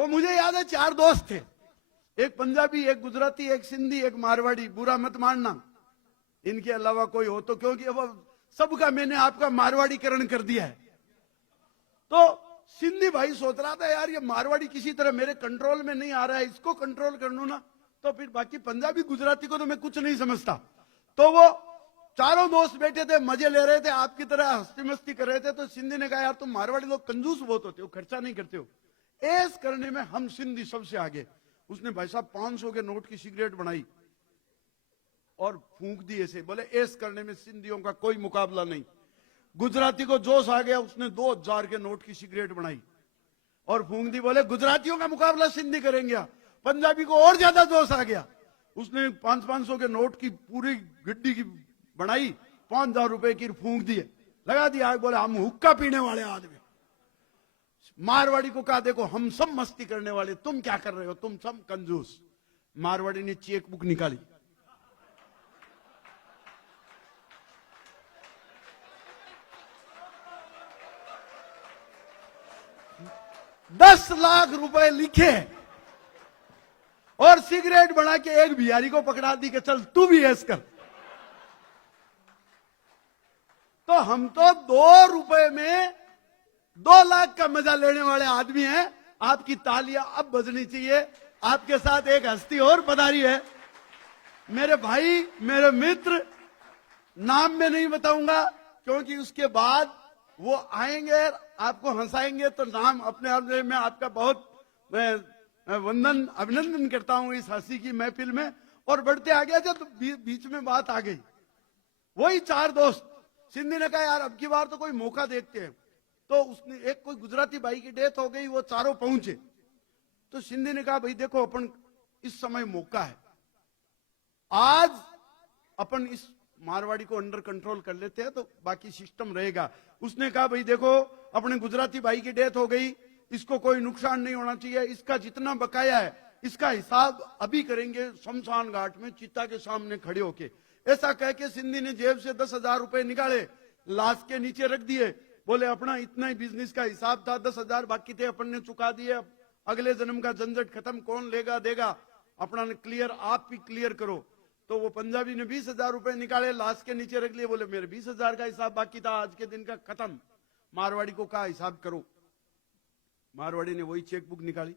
वो मुझे याद है 4 दोस्त थे, एक पंजाबी, एक गुजराती, एक सिंधी, एक मारवाड़ी। बुरा मत मानना इनके अलावा कोई हो तो, क्योंकि वो सबका मैंने आपका मारवाड़ीकरण कर दिया है। तो सिंधी भाई सोच रहा था यार ये मारवाड़ी किसी तरह मेरे कंट्रोल में नहीं आ रहा है, इसको कंट्रोल कर लूं ना तो फिर बाकी पंजाबी गुजराती को तो मैं कुछ नहीं समझता। तो वो चारों दोस्त बैठे थे, मजे ले रहे थे, आपकी तरह हंसी मस्ती कर रहे थे। तो सिंधी ने कहा यार तुम मारवाड़ी लोग कंजूस बहुत होते हो, खर्चा नहीं करते हो, ऐस करने में हम सिंधी सबसे आगे। उसने भाई साहब 500 के नोट की सिगरेट बनाई और फूंक दी ऐसे, बोले ऐस करने में सिंधियों का कोई मुकाबला नहीं। गुजराती को जोश आ गया, उसने 2000 के नोट की सिगरेट बनाई और फूंक दी, बोले गुजरातियों का मुकाबला सिंधी करेंगे। पंजाबी को और ज्यादा जोश आ गया, उसने 500 के नोट की पूरी गड्डी की बनाई, 5000 रुपए की फूंक दिए, लगा दिया, बोले हम हुक्का पीने वाले आदमी। मारवाड़ी को कहा देखो हम सब मस्ती करने वाले, तुम क्या कर रहे हो, तुम सब कंजूस। मारवाड़ी ने चेक बुक निकाली, ₹10,00,000 लिखे और सिगरेट बना के एक बिहारी को पकड़ा दी कि चल तू भी ऐस कर। तो हम तो 2 रुपए में 2 लाख का मजा लेने वाले आदमी हैं। आपकी तालियां अब बजनी चाहिए। आपके साथ एक हस्ती और पधारी है, मेरे भाई, मेरे मित्र, नाम में नहीं बताऊंगा क्योंकि उसके बाद वो आएंगे आपको हंसाएंगे। तो नाम अपने आप में आपका बहुत वंदन अभिनंदन करता हूं इस हंसी की महफिल में। और बढ़ते आ गया जब बीच में बात आ गई, वही 4 दोस्त। सिंधी ने कहा यार अब की बार तो कोई मौका देखते हैं। तो उसने एक कोई गुजराती भाई की डेथ हो गई, वो चारों पहुंचे। तो सिंधी ने कहा भाई देखो अपन इस समय मौका है, आज अपन इस मारवाड़ी को अंडर कंट्रोल कर लेते हैं तो बाकी सिस्टम रहेगा। उसने कहा भाई देखो अपने गुजराती भाई की डेथ हो गई, इसको कोई नुकसान नहीं होना चाहिए, इसका जितना बकाया है इसका हिसाब अभी करेंगे शमशान घाट में चिता के सामने खड़े होके। ऐसा कह के सिंधी ने जेब से 10,000 रुपए निकाले, लाश के नीचे रख दिए, बोले अपना इतना ही बिजनेस का हिसाब था, 10,000 बाकी थे अपन ने चुका दिए, अगले जन्म का झंझट खत्म, कौन लेगा देगा, अपना क्लियर, आप भी क्लियर करो। तो वो पंजाबी ने 20,000 रुपए निकाले, लाश के नीचे रख लिए, बोले मेरे 20,000 का हिसाब बाकी था, आज के दिन का खत्म। मारवाड़ी को कहा हिसाब करो। मारवाड़ी ने वही चेकबुक निकाली।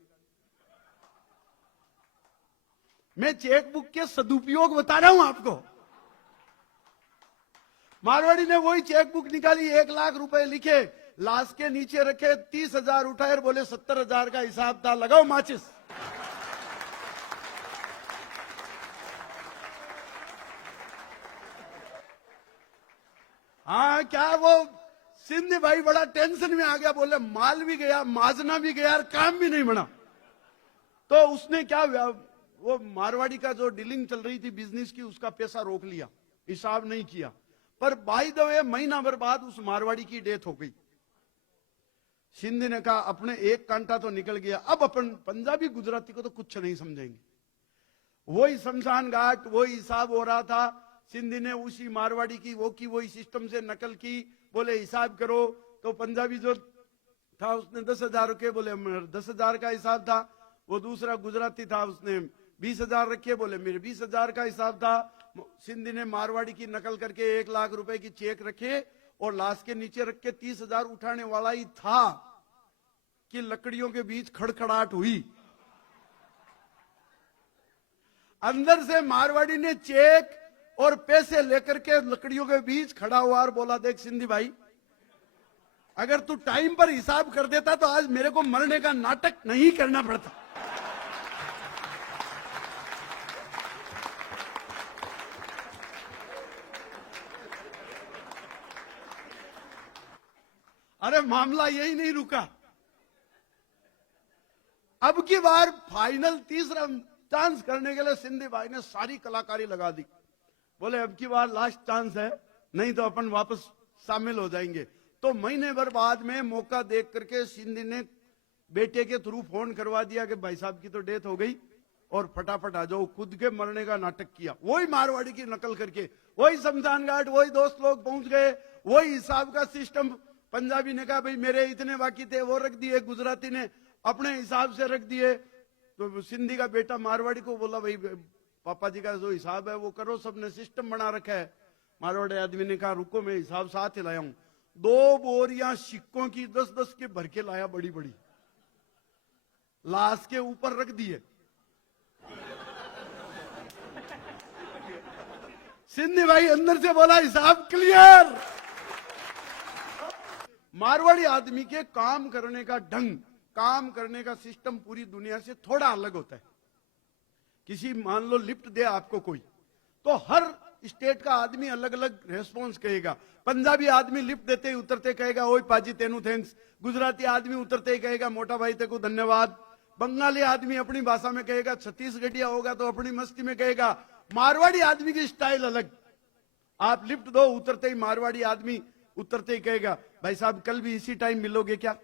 मैं चेकबुक के सदुपयोग बता रहा हूं आपको। मारवाड़ी ने वही चेकबुक निकाली, 1,00,000 रुपए लिखे, लाश के नीचे रखे, 30,000 उठाए, बोले 70,000 का हिसाब था, लगाओ माचिस। हाँ, क्या वो सिंधी भाई बड़ा टेंशन में आ गया, बोले माल भी गया, माजना भी गया, काम भी नहीं बना। तो उसने क्या, वो मारवाड़ी का जो डीलिंग चल रही थी बिजनेस की, उसका पैसा रोक लिया, हिसाब नहीं किया। पर बाय द वे महीना भर बाद उस मारवाड़ी की डेथ हो गई। सिंधी ने कहा अपने एक कांटा तो निकल गया, अब अपन पंजाबी गुजराती को तो कुछ नहीं समझेंगे। वही शमशान घाट, वही हिसाब हो रहा था। सिंधी ने उसी मारवाड़ी की वही सिस्टम से नकल की, बोले हिसाब करो। तो पंजाबी जो था उसने 10,000 रखे, बोले 10,000 का हिसाब था। वो दूसरा गुजराती था, उसने 20,000 रखे, बोले मेरे 20,000 का हिसाब था। सिंधी ने मारवाड़ी की नकल करके 1,00,000 रुपए की चेक रखे और लाश के नीचे रख के 30,000 उठाने वाला ही था कि लकड़ियों के बीच खड़खड़ाहट हुई। अंदर से मारवाड़ी ने चेक और पैसे लेकर के लकड़ियों के बीच खड़ा हुआ और बोला देख सिंधी भाई, अगर तू टाइम पर हिसाब कर देता तो आज मेरे को मरने का नाटक नहीं करना पड़ता। अरे मामला यही नहीं रुका, अब की बार फाइनल तीसरा चांस करने के लिए सिंधी भाई ने सारी कलाकारी लगा दी। बोले अब की बार लास्ट चांस है, नहीं तो अपन वापस शामिल हो जाएंगे। तो महीने भर बाद में मौका देख करके सिंधी ने बेटे के थ्रू फोन करवा दिया कि भाई साहब की तो डेथ हो गई और फटाफट आ जाओ। खुद के मरने का नाटक किया, वही मारवाड़ी की नकल करके, वही शमशान घाट, वही दोस्त लोग पहुंच गए, वही हिसाब का सिस्टम। पंजाबी ने कहा भाई मेरे इतने बाकी थे, वो रख दिए। गुजराती ने अपने हिसाब से रख दिए। तो सिंधी का बेटा मारवाड़ी को बोला, भाई पापा जी का जो हिसाब है वो करो, सबने सिस्टम बना रखा है। मारवाड़ी आदमी ने कहा रुको मैं हिसाब साथ ही लाया हूं। 2 बोरियां सिक्कों की 10-10 के भर के लाया, बड़ी बड़ी, लाश के ऊपर रख दिए। सिंधी भाई अंदर से बोला हिसाब क्लियर। मारवाड़ी आदमी के काम करने का ढंग, काम करने का सिस्टम पूरी दुनिया से थोड़ा अलग होता है। किसी मान लो लिफ्ट दे आपको कोई, तो हर स्टेट का आदमी अलग अलग रेस्पॉन्स कहेगा। पंजाबी आदमी लिफ्ट देते ही उतरते कहेगा ओए पाजी तेनू थैंक्स। गुजराती आदमी उतरते ही कहेगा मोटा भाई तेको धन्यवाद। बंगाली आदमी अपनी भाषा में कहेगा, छत्तीसगढ़िया होगा तो अपनी मस्ती में कहेगा। मारवाड़ी आदमी की स्टाइल अलग। आप लिफ्ट दो, उतरते ही मारवाड़ी आदमी उतरते ही कहेगा भाई साहब कल भी इसी टाइम मिलोगे क्या।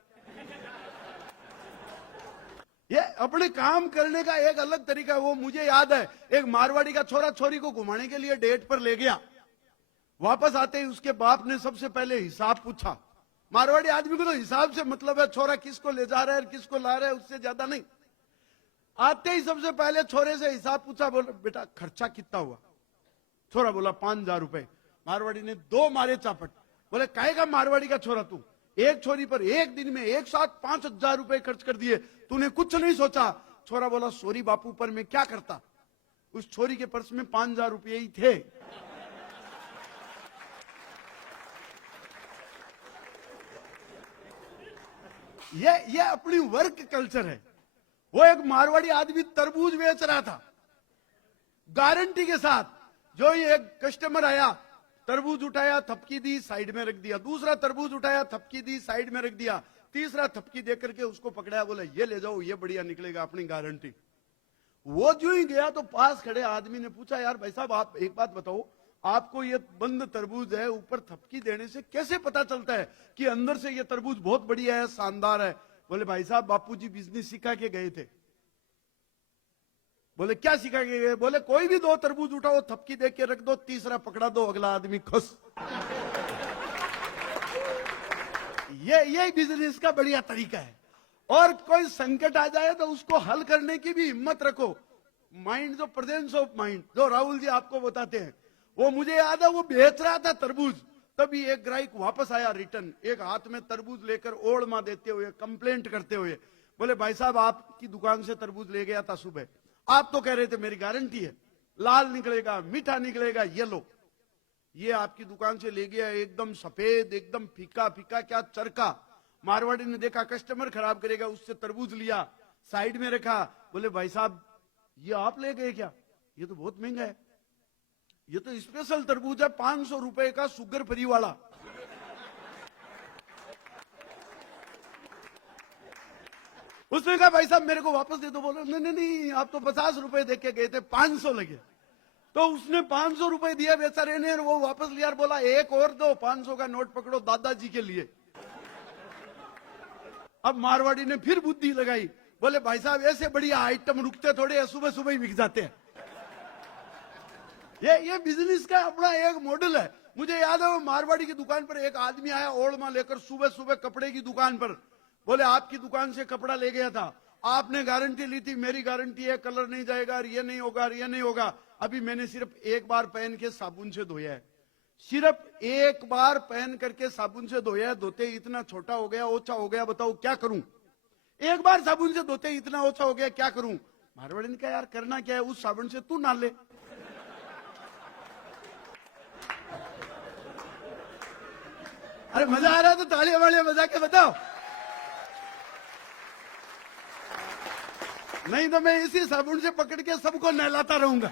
ये अपने काम करने का एक अलग तरीका है। वो मुझे याद है, एक मारवाड़ी का छोरा छोरी को घुमाने के लिए डेट पर ले गया। वापस आते ही उसके बाप ने सबसे पहले हिसाब पूछा। मारवाड़ी आदमी को तो हिसाब से मतलब है, छोरा किसको ले जा रहा है किसको ला रहा है उससे ज्यादा नहीं। आते ही सबसे पहले छोरे से हिसाब पूछा, बोले बेटा खर्चा कितना हुआ। छोरा बोला 5,000 रुपए। मारवाड़ी ने 2 मारे चापट। बोले काहेगा मारवाड़ी का छोरा तू, एक छोरी पर एक दिन में एक साथ 5,000 रुपए खर्च कर दिए, तूने कुछ नहीं सोचा। छोरा बोला सॉरी बापू, पर मैं क्या करता, उस छोरी के पर्स में 5,000 रुपये ही थे। ये अपनी वर्क कल्चर है। वो एक मारवाड़ी आदमी तरबूज बेच रहा था गारंटी के साथ। जो ये एक कस्टमर आया, तरबूज उठाया, थपकी दी, साइड में रख दिया। दूसरा तरबूज उठाया, थपकी दी, साइड में रख दिया। तीसरा थपकी दे करके उसको पकड़ाया, बोला ये ले जाओ, ये बढ़िया निकलेगा, अपनी गारंटी। वो जो ही गया तो पास खड़े आदमी ने पूछा, यार भाई साहब आप एक बात बताओ, आपको ये बंद तरबूज है, ऊपर थपकी देने से कैसे पता चलता है कि अंदर से ये तरबूज बहुत बढ़िया है, शानदार है। बोले भाई साहब बापूजी बिजनेस सिखा के गए थे। बोले क्या सिखा के गए। बोले कोई भी 2 तरबूज उठाओ, थपकी दे के रख दो, तीसरा पकड़ा दो, अगला आदमी खुश। ये बिजनेस का बढ़िया तरीका है। और कोई संकट आ जाए तो उसको हल करने की भी हिम्मत रखो। माइंड, जो प्रेजेंस ऑफ माइंड, जो राहुल जी आपको बताते हैं, वो मुझे याद है। वो बेच रहा था तरबूज, तभी एक ग्राहक वापस आया रिटर्न, एक हाथ में तरबूज लेकर ओढ़मा देते हुए, कंप्लेंट करते हुए। बोले भाई साहब आपकी दुकान से तरबूज ले गया था सुबह, आप तो कह रहे थे मेरी गारंटी है, लाल निकलेगा, मीठा निकलेगा, ये लो, ये आपकी दुकान से ले गया एकदम सफेद, एकदम फीका फीका, क्या चरका। मारवाड़ी ने देखा कस्टमर खराब करेगा, उससे तरबूज लिया, साइड में रखा। बोले भाई साहब ये आप ले गए क्या, ये तो बहुत महंगा है, ये तो स्पेशल तरबूज है 500 रुपए का, शुगर फ्री वाला। उसने कहा भाई साहब मेरे को वापस दे दो। बोले नहीं नहीं नहीं, आप तो 50 रुपए दे के गए थे, 500 लगे। तो उसने 500 रुपए दिया बेचारे ने, वो वापस लिया, बोला एक और दो, 500 का नोट पकड़ो दादाजी के लिए। अब मारवाड़ी ने फिर बुद्धि लगाई, बोले भाई साहब ऐसे बढ़िया आइटम रुकते थोड़े, सुबह सुबह ही बिक जाते हैं। ये बिजनेस का अपना एक मॉडल है। मुझे याद है वो मारवाड़ी की दुकान पर एक आदमी आया ओढ़मा लेकर, सुबह सुबह कपड़े की दुकान पर। बोले आपकी दुकान से कपड़ा ले गया था, आपने गारंटी ली थी, मेरी गारंटी है, कलर नहीं जाएगा, ये नहीं होगा, ये नहीं होगा। अभी मैंने सिर्फ एक बार पहन के साबुन से धोया है, सिर्फ एक बार पहन करके साबुन से धोया है, धोते इतना छोटा हो गया, ओछा हो गया, बताओ क्या करूं। एक बार साबुन से धोते इतना ओछा हो गया, क्या करूं। मारवाड़ी ने कहा यार करना क्या है, उस साबुन से तू ना ले। अरे मजा आ रहा है तो तालियां वाले बजा के बताओ, नहीं तो मैं इसी साबुन से पकड़ के सबको नहलाता रहूंगा।